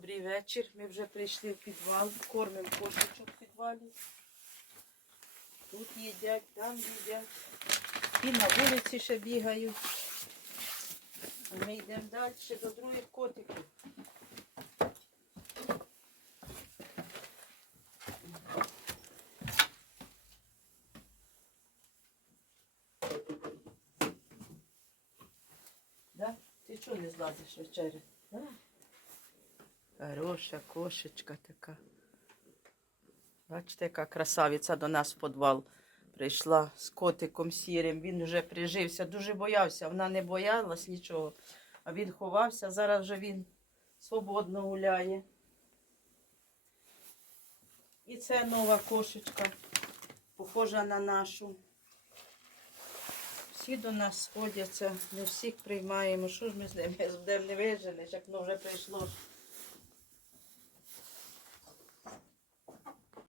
Добрий вечір. Ми вже прийшли в підвал, кормимо кошечок в підвалі. Тут їдять, там їдять. І на вулиці ще бігають. Ми йдемо далі до других котиків. Да? Ти чого не злазиш вечеря? Хороша кошечка така. Бачите, яка красавиця до нас в підвал прийшла з котиком сірим. Він вже прижився, дуже боявся. Вона не боялась нічого, а він ховався. Зараз вже він свободно гуляє. І це нова кошечка, похожа на нашу. Всі до нас сходяться, не всіх приймаємо. Що ж ми з ними будемо не виженеш, як воно вже прийшло